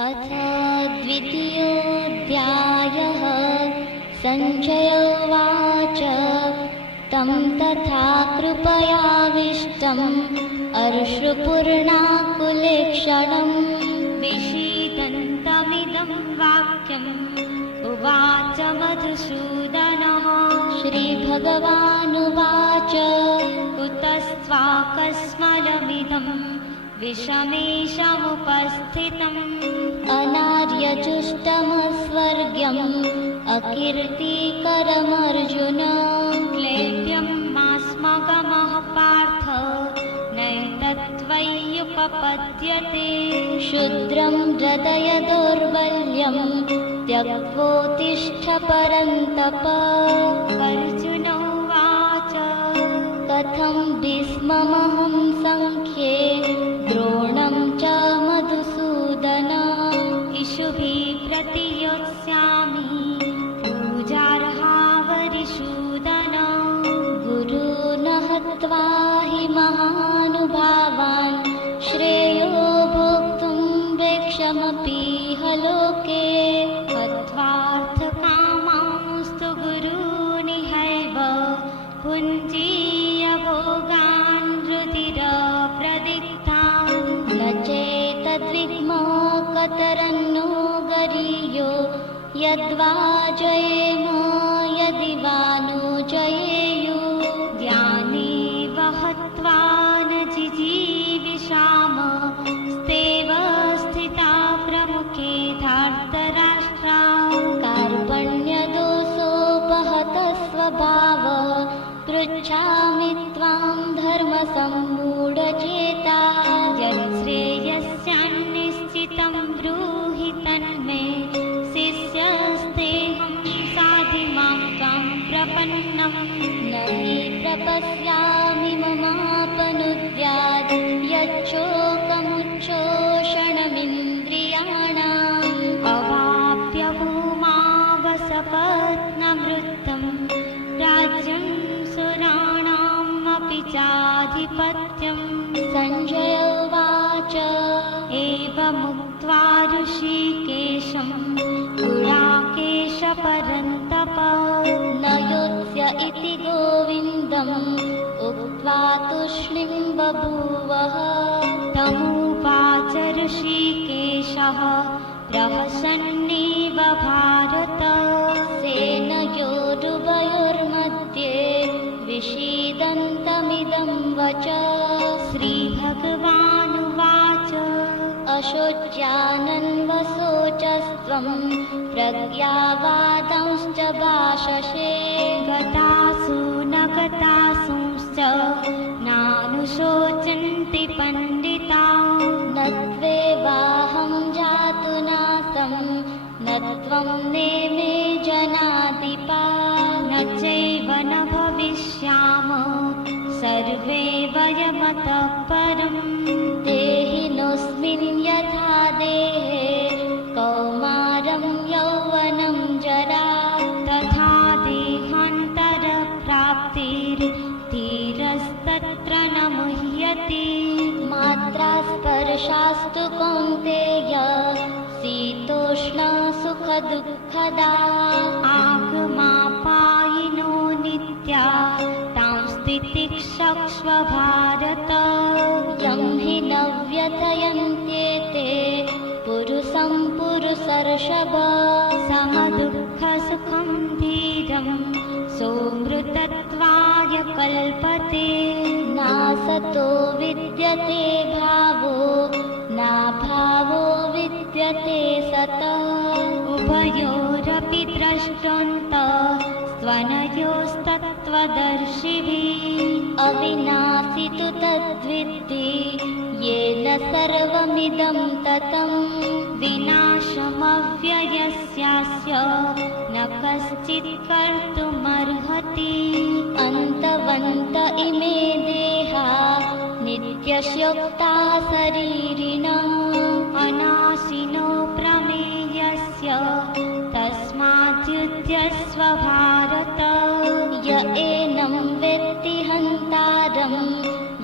अथ द्वितीयोऽध्यायः। सञ्जय उवाच तं तथा कृपयाविष्टम् अश्रुपूर्णाकुलेक्षणं विषीदन्तमिदं वाक्यम् उवाच मधुसूदनः। श्रीभगवानुवाच कुतस्त्वाकस्मलमिदं विषमेशमुपस्थितम् अनार्यजुष्टमस्वर्ग्यम् अकीर्तिकरमर्जुन। क्लेव्यं मास्मगमः पार्थ नैतत्त्वय्युपपद्यते। क्षुद्रं हृदय दौर्बल्यं त्यक्त्वोत्तिष्ठ परन्तप। अर्जुन उवाच कथं भीष्ममहं सङ्ख्ये द्रोणं च मधुसूदन। इषुभिः प्रतियोत्स्यामि पूजार्हावरिसूदन। गुरून् हत्वा हि महानुभावान् श्रेयो भोक्तुं वेक्षमपीह लोके। हत्वार्थकामांस्तु गुरूनिहैव भुञ्जीय भोगान् रुधिरप्रदिग्धान्। न चेतद्विग्मो कतरन्नो गरीयो यद्वा जयेम यदि वा नो जयेयुः। ध्यानेव हत्वा न जिजीविषाम स्तेव स्थिता प्रमुखे धार्तराष्ट्रा। कार्पण्यदोषोपहतः स्वभावः पृच्छामि त्वां धर्मसम्मूढचेता। यच्छ्रेयस्यान्निश्चितं ब्रूहि तन्मे शिष्यस्तेऽहं साधि मां त्वां प्रपन्नम्। न हि प्रपश्यामि ममापनुद्यात् यच्छोकमुच्छोषणमिन्द्रियाणाम्। अवाप्य भूमावसपत्नवृत्तं राज्यं सुराणामपि चाधिपत्यम्। सञ्जय उवाच एवमुक्त्वा ऋषिकेशं गुडाकेश परन्तप। न योत्स्य इति गोविन्दम् उक्त्वा तूष्णीं बभूवः। तमुवाच ऋषिकेशः प्रहसन्नेव भारत। सेनयोरुभयोर्मध्ये विषीदन्तमिदं वच। श्रीभगवानुवाच अशोच्यानन्वशोचस्त्वं प्रज्ञावादांश्च भाषसे। गतासु न गतासूंश्च नानुशोचन्ति पण्डिताः। न त्वेवाहं जातु नासं न त्वं नेमे जनाधिपा। न चैव न भविष्यामः सर्वे वयमतः परम्। देहिनोऽस्मिन् यथा देहे कौमारं यौवनं जरा। तथा देहान्तरप्राप्तिर्धीरस्तत्र न मुह्यते। मात्रा स्पर्शास्तु कौन्तेय शीतोष्णा सुखदुःखदा। आगमापायिनो नित्या तां स्थितिक्षक्ष्व भारत। यं हि न व्यथयन्त्येते पुरुषं पुरुषर्षभ। समदुःखसुखं धीरं सोऽमृतत्वाय कल्पते। नासतो विद्यते भावो नाभावो विद्यते सतः। उभयोरपि द्रष्टुन्तः स्वनयोस्तत्त्वदर्शिभिः। अविनाशि तु तद्विद्धि येन सर्वमिदं ततं। विनाशमव्ययस्यास्य न कश्चित् कर्तुमर्हति। अन्तवन्त इमे देहा नित्यस्योक्ता शरीरिणः। अनाशिनो प्रमेयस्य तस्माद्युध्यस्व भारत। य एनं वेत्ति हन्तारं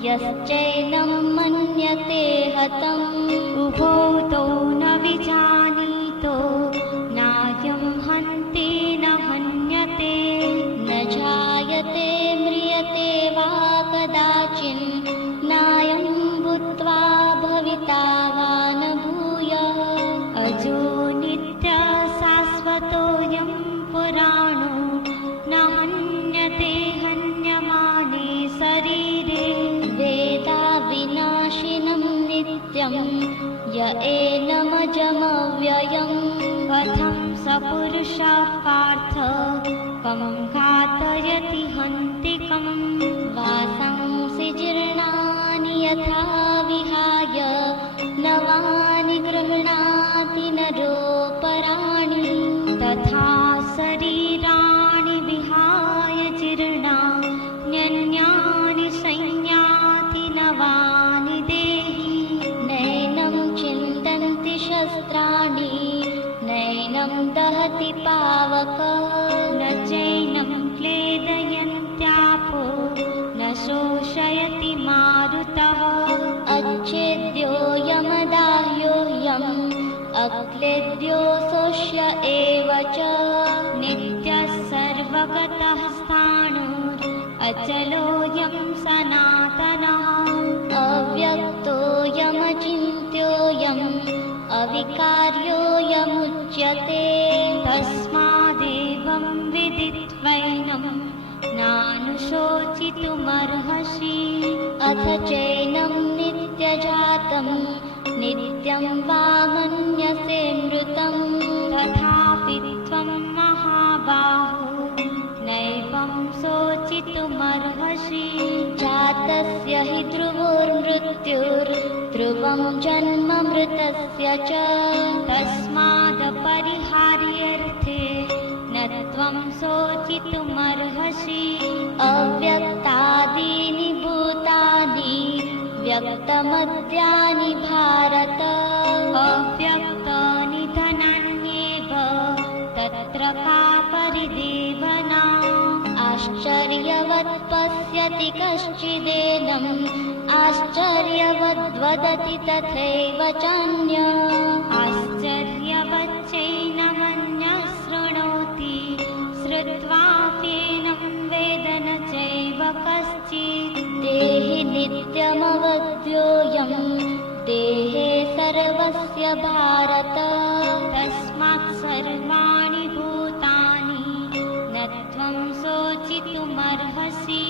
यश्चैनं मन्यते हतम्। उभौ तौ न विजा नैनमजमव्ययम् कथं स पुरुषः पार्थ कं घातयति हन्तिकम् वासांसि जीर्णानि यथा विहाय नवानि गृह्णाति नरोपराणि तथा शरीराणि विहाय जीर्णान्यन्यानि संयाति नवानि देहि नैनं छिन्दन्ति शस्त्राणि नैनं दहति पावक न चैनं क्लेदयन्त्यापो न शोषयति मारुतः अच्छेद्योऽयमदाह्योऽयम् अक्लेद्यो शोष्य एव च नित्यः सर्वगतः स्थाणुः अचलोऽयं सनातनः अव्यक्तोऽयमचिन्त्योऽयम् अविकार्योऽयमुच्यते तस्मादेवं विदित्वैनं नानुशोचितुमर्हसि अथ चैनं नित्यजातं नित्यं वा मन्यसे मृतं तथापि त्वं महाबाहो नैवं शोचितुमर्हसि जातस्य हि ध्रुवोर्मृत्युर्ध्रुवं जन्म मृतस्य च तस्मादपरिहार्यर्थे न त्वं शोचितुमर्हसि अव्यक्तादीनि भूतानि व्यक्तमद्यानि भारत अव्यक्तानि धनान्येव तत्र का परिदेवना आश्चर्यवत् पश्यति कश्चिदेनम् आश्चर्यवद्वदति तथैव चान्य आश्चर्यवच्चैनमन्यः शृणोति श्रुत्वाप्येनं वेद न चैव कश्चित् देहि नित्यमवध्योऽयं देहे सर्वस्य भारत तस्मात् सर्वाणि भूतानि न त्वं शोचितुमर्हसि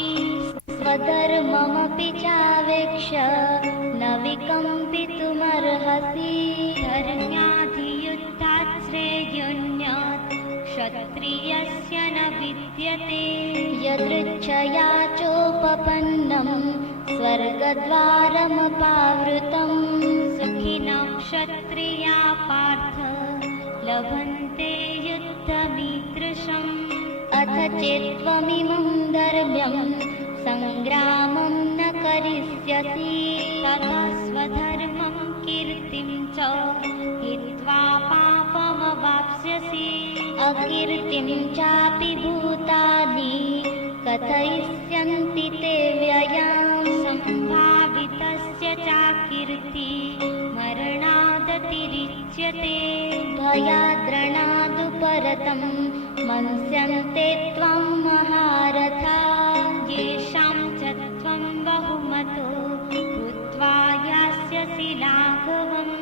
स्वधर्ममपि चावेक्ष्य न विकम्पितुमर्हसि धर्म्याधियुद्धात् श्रेयोऽन्यत् क्षत्रियस्य न विद्यते यदृच्छया चोपपन्नं स्वर्गद्वारमपावृतं सुखिनः क्षत्रिया पार्थ लभन्ते युद्धमीदृशम् अथ चेत्त्वमिमं धर्म्यं सङ्ग्रामं न करिष्यसि ततः स्वधर्मं कीर्तिं च हित्वा पापमवाप्स्यसि अकीर्तिं चापि भूतानि कथयिष्यन्ति ते व्ययां सम्भावितस्य चाकीर्ति मरणादतिरिच्यते भयाद्रणादुपरतं मन्स्यन्ते त्वं महारथा येषां च त्वं बहुमतो भूत्वा यास्यसि लाघवम्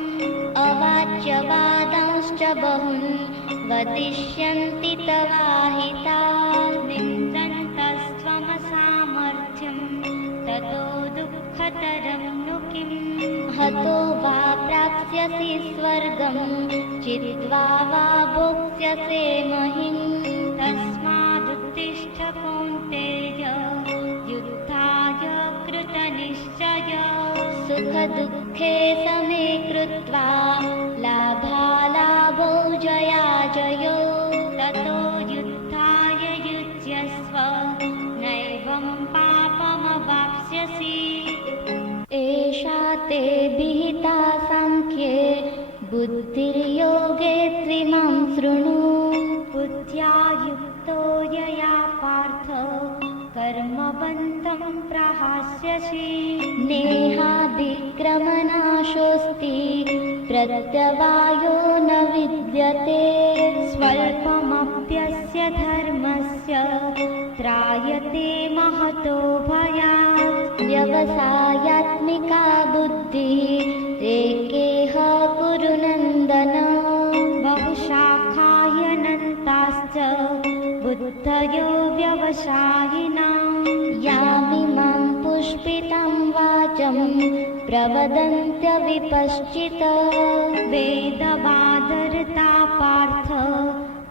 अवाच्यवादांश्च बहून् वदिष्यन्ति तवाहिताः निन्दन्तस्त्वमसामर्थ्यं ततो दुःखतरं नु किम् हतो वा प्राप्स्यसि स्वर्गं चित्वा वा भोक्ष्यसे महिम् तस्मादुत्तिष्ठ कौन्तेय युद्धाय कृतनिश्चय सुखदुःखे समे कृत्वा लाभालाभौ जयाजयो ततो युद्धाय युज्यस्व नैवं पापमवाप्स्यसि एषा ते विहिता सांख्ये बुद्धिर्योगे त्रिमां शृणु बुद्ध्या युक्तो यया पार्थ कर्मबन्धं प्रहास्यसि नेहाभिक्रमनाशोऽस्ति प्रत्यवायो न विद्यते स्वल्पमप्यस्य धर्मस्य त्रायते महतो भयात् व्यवसायात्मिका बुद्धिः एकेह कुरु नन्दन बहुशाखाह्यनन्ताश्च बुद्धयो व्यवसायिनां यामिमां पुष्पितां वाचं प्रवदन्त्यविपश्चित् वेदवादरता पार्थ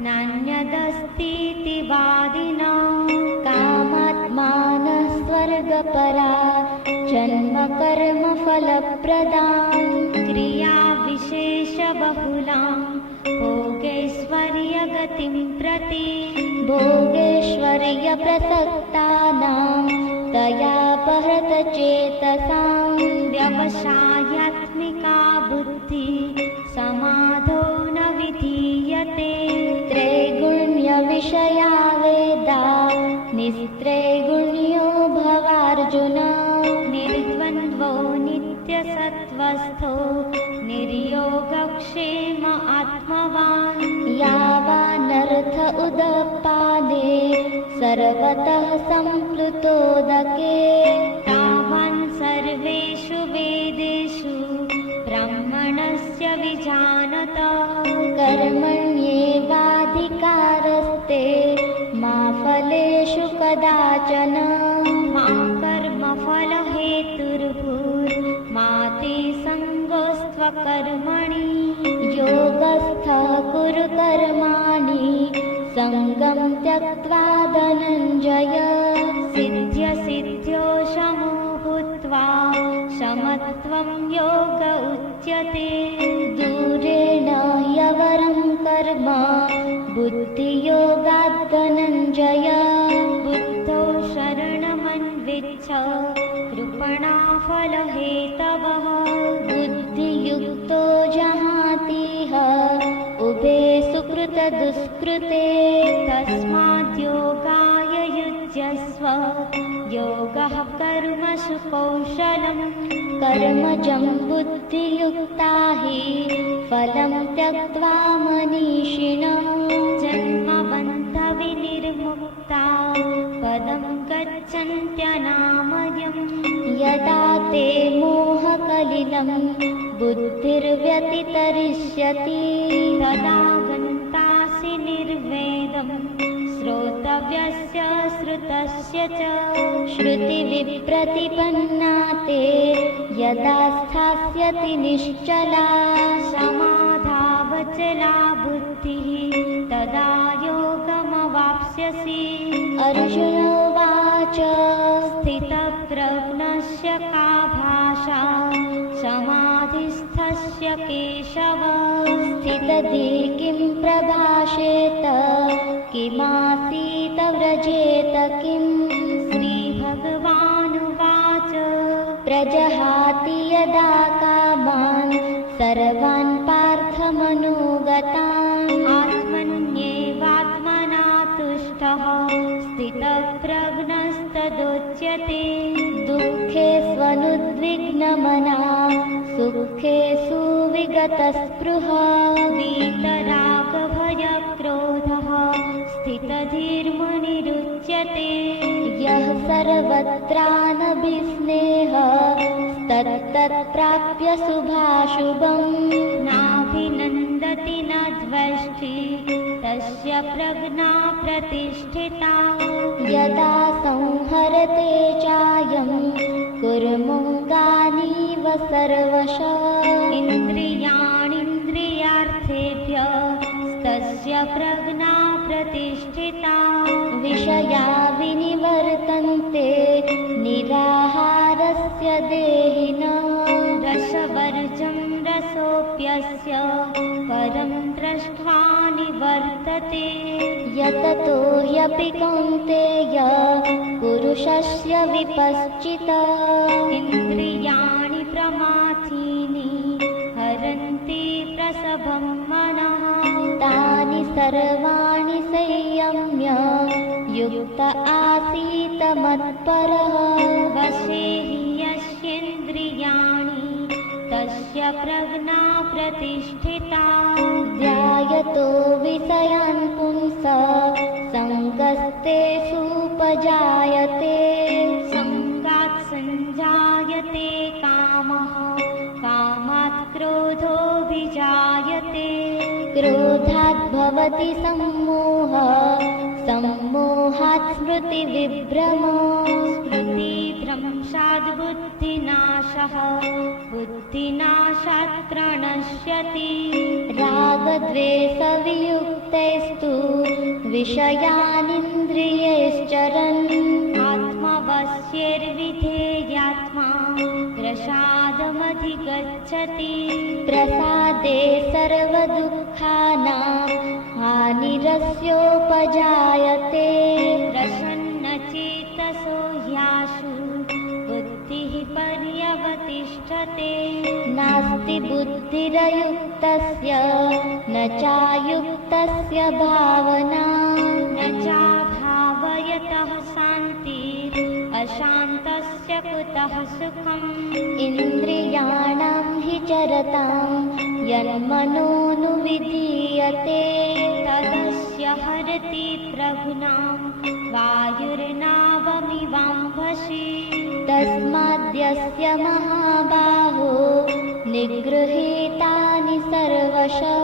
नान्यदस्तीति वादिनो कामात्मानः स्वर्गपरा जन्मकर्मफलप्रदां क्रियाविशेषबहुलां भोगैश्वर्यगतिं प्रति भोगैश्वर्यप्रसक्तानां तयापहृतचेतसां व्यवसायात्मिका बुद्धिः समाधो न विधीयते त्रैगुण्यविषया वेदा निस्त्रैगुण्यो भवार्जुन निर्द्वन्द्वो नित्यसत्त्वस्थो निर्योगक्षेम आत्मवान् यावानर्थ उदपाने सर्वतः सम्प्लुतोदके तावान् सर्वेषु वेदेषु ब्राह्मणस्य विजानत कर्मण्येवाधिकारस्ते मा फलेषु कदाचन मा कर्मफलहेतुर्भूर्मा ते सङ्गोऽस्त्वकर्मणि योगस्थः कुरु कर्माणि सङ्गं त्यक्त्वा धनञ्जय सिद्ध्यसिद्ध्यो समो भूत्वा समत्वं योग उच्यते दूरेण ह्यवरं कर्म बुद्धियोगात् धनञ्जय बुद्धौ शरणमन्विच्छ कृपणाफलहेतवः बुद्धियुक्तो जहातीह उभे सुकृतदुष्कृते तस्मात् योगाय युज्यस्व योगः कर्मसु कौशलम् कर्मजं बुद्धियुक्ता हि फलं त्यक्त्वा मनीषिणः जन्मबन्धविनिर्मुक्ता पदं गच्छन्त्यनामयम् यदा ते मोहकलिलं बुद्धिर्व्यतितरिष्यति तदा गन्तासि निर्वेदं श्रोतव्यस्य श्रुतस्य च श्रुतिविप्रतिपन्ना ते यदा स्थास्यति निश्चला समाधावचला बुद्धिः तदा योगमवाप्स्यसि अर्जुन उवाच स्थितप्रज्ञस्य का भाषा समाधिस्थस्य केशव स्थितधि किं प्रभाषेत किमासीत व्रजेत किम् श्रीभगवानुवाच प्रजहाति यदा कामान् सर्वान् पार्थमनोगतान् आत्मन्येवात्मना तुष्टः स्थितप्रज्ञस्तदोच्यते दुःखे स्वनुद्विग्नमनः सुखे सुविगतस्पृहः वीतरागभयक्रोधः स्थितधीर्मुनिरुच्यते यः सर्वत्रानभिस्नेहः तत्तत्प्राप्य शुभाशुभम् नाभिनन्दति न द्वेष्टि तस्य प्रज्ञा प्रतिष्ठिता यदा संहरते चायं कुर्मुङ्गानीव सर्वशः इन्द्रियाणीन्द्रियार्थेभ्यः तस्य प्रज्ञा प्रतिष्ठिता विषया विनिवर्तन्ते निराहारस्य देहिनः रसवर्जं रसोऽप्यस्य परं दृष्ट्वा निवर्तते यततो ह्यपि कौन्तेय पुरुषस्य विपश्चितः इन्द्रियाणि प्रमाथीनि हरन्ति प्रसभं मनः तानि सर्वाणि संयम्य युक्त आसीत मत्परः वशे हि यस्येन्द्रियाणि तस्य प्रज्ञा प्रतिष्ठिता ध्यायतो विषयान् पुंसः सङ्गस्तेषुपजायते सङ्गात् सञ्जायते कामः कामात् क्रोधोऽभिजायते क्रोधात् भवति सम्मोहः सम्मोहात् स्मृतिविभ्रमः स्मृतिभ्रंश बुद्धिनाशः बुद्धिनाशात् प्रणश्यति रागद्वेषवियुक्तैस्तु विषयानिन्द्रियैश्चरन् आत्मवश्यैर्विधेयात्मा प्रसादमधिगच्छति प्रसादे सर्वदुःखानां हानिरस्योपजायते प्रसन्नचेतसो ह्याशु बुद्धिः पर्यवतिष्ठते नास्ति बुद्धिरयुक्तस्य न चायुक्तस्य भावना न चाभावयतः शान्तिः अशान्तस्य कुतः सुखम् इन्द्रियाणां हि चरतां यन्मनोनुविधीयते तदस्य हरति प्रभुनां वायुर्नावमिवाम्भसि तस्माद्यस्य महाबाहो निगृहीतानि सर्वशः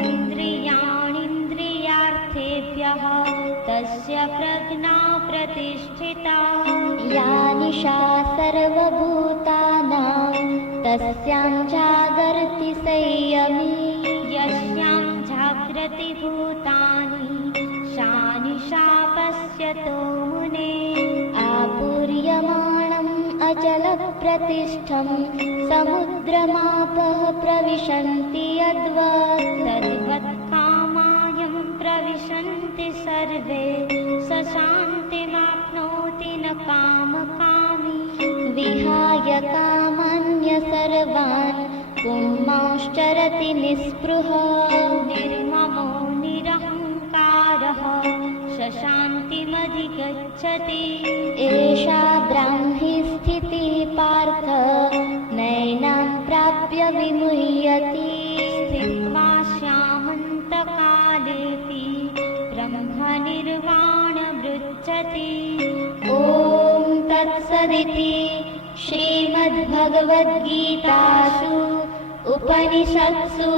इन्द्रियाणीन्द्रियार्थेभ्यः तस्य प्रज्ञा प्रतिष्ठिता यानि सा सर्वभूतानां तस्यां जागर्ति संयमी यस्यां जाग्रति भूतानि सा निशा पश्यतो मुनेः आपूर्यमाणम् अचलप्रतिष्ठं समुद्रमापः प्रविशन्ति यद्वत् तद्वत् कामायं प्रविशन्ति सर्वे स शान्तिमाप्नोति न कामकामी विहाय कामान्य सर्वान् पुंमांश्चरति निःस्पृहः निर्ममो निरहङ्कारः स शान्तिमधिगच्छति एषा ब्राह्मी स्थितिः पार्थ नैनां प्राप्य विमुह्यति स्थित्वा श्यामन्तकालेऽपि ब्रह्मनिर्वाणमृच्छति ॐ तत्सदिति श्रीमद्भगवद्गीतासु उपनिषत्सु